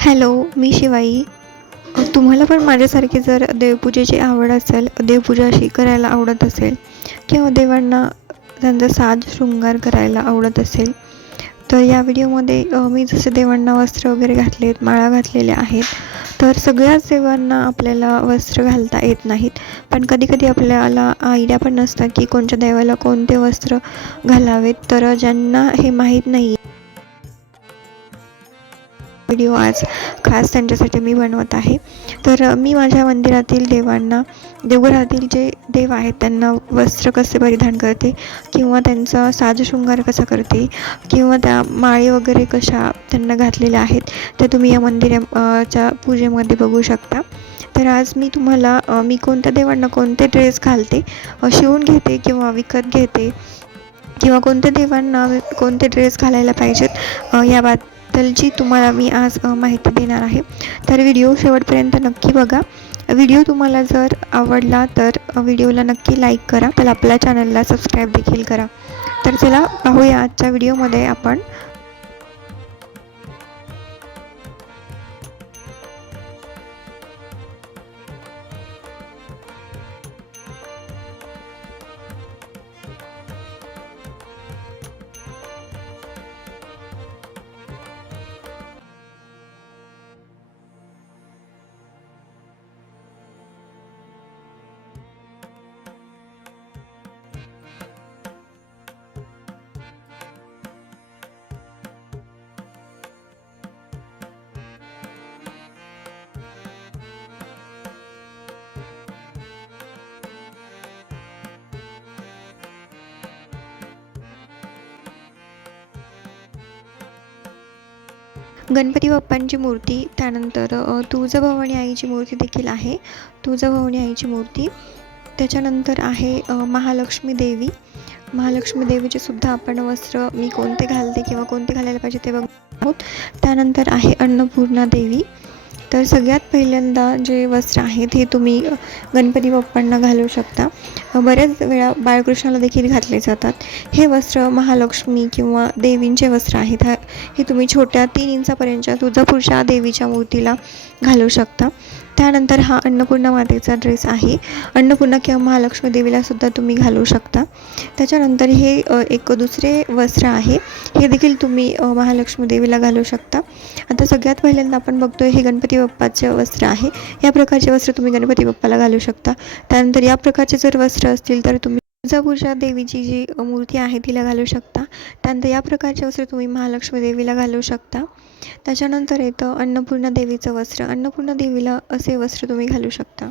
Hello, मी शिवाई. तुम्हाला पण माझ्यासारखी जर देवपूजेची आवड असेल, देवपूजा अशी करायला आवडत असेल किंवा देवांना त्यांचा साज शृंगार करायला आवडत असेल, तर या व्हिडिओमध्ये मी जसे देवांना वस्त्र वगैरे घातलेत, माळा घातलेल्या आहेत. तर सगळ्याच देवांना आपल्याला वस्त्र घालता येत नाहीत, पण कधी-कधी आपल्याला आयडिया पण नसतं की कोणत्या देवाला कोणते वस्त्र घालावेत. तर ज्यांना हे माहीत नाही, व्हिडिओ आज खास त्यांच्यासाठी मी बनवत आहे. तर मी माझ्या मंदिरातील देवांना, देवघरातील जे देव आहेत त्यांना वस्त्र कसे परिधान करते किंवा त्यांचा साजशृंगार कसा करते किंवा त्या माळी वगैरे कशा त्यांना घातलेल्या आहेत, ते तुम्ही या च्या पूजेमध्ये बघू शकता. तर आज मी तुम्हाला मी कोणत्या देवांना कोणते ड्रेस घालते, शिवून घेते किंवा विकत घेते किंवा कोणत्या देवांना कोणते ड्रेस घालायला पाहिजेत, याबद्दलची तुम्हाला मी आज माहिती देणार आहे. तर व्हिडिओ शेवटपर्यंत नक्की बघा. व्हिडिओ तुम्हाला जर आवडला तर व्हिडिओला नक्की लाईक करा, तर आपल्या चॅनलला सबस्क्राईब देखील करा. तर चला पाहूया आजच्या व्हिडिओमध्ये आपण. गणपती बाप्पांची मूर्ती, त्यानंतर तुळजाभवानी आईची मूर्ती देखील आहे. तुळजाभवानी आईची मूर्ती, त्याच्यानंतर आहे महालक्ष्मी देवी. महालक्ष्मी देवीचे सुद्धा आपण वस्त्र मी कोणते घालते किंवा कोणते घालायला पाहिजे ते बघत आहोत. त्यानंतर आहे अन्नपूर्णा देवी. तर सगळ्यात पहिल्यांदा जे वस्त्र आहेत हे तुम्ही गणपती बाप्पांना घालू शकता. बऱ्याच वेळा बाळकृष्णाला देखील घातले जातात. हे वस्त्र महालक्ष्मी किंवा देवींचे वस्त्र आहेत. हे तुम्ही छोट्या 3 इंचापर्यंतच्या तुळजापूरच्या देवीच्या मूर्तीला घालू शकता. त्यानंतर हा अन्नपूर्णा मातेचा ड्रेस आहे. अन्नपूर्णा किंवा महालक्ष्मी देवीला सुद्धा तुम्ही घालू शकता. त्याच्यानंतर हे एक दुसरे वस्त्र आहे, हे देखील तुम्ही महालक्ष्मी देवीला घालू शकता. आता सगळ्यात पहिल्यांदा आपण बघतोय हे गणपती बाप्पाचे वस्त्र आहे. या प्रकारचे वस्त्र तुम्ही गणपती बाप्पाला घालू शकता. त्यानंतर या प्रकारचे जर वस्त्र असतील तर तुम्ही तुळजापूरच्या देवीची जी मूर्ती आहे तिला घालू शकता. त्यानंतर या प्रकारचे वस्त्र तुम्ही महालक्ष्मी देवीला घालू शकता. त्याच्यानंतर येतं अन्नपूर्णा देवीचं वस्त्र. अन्नपूर्णा देवीला असे वस्त्र तुम्ही घालू शकता.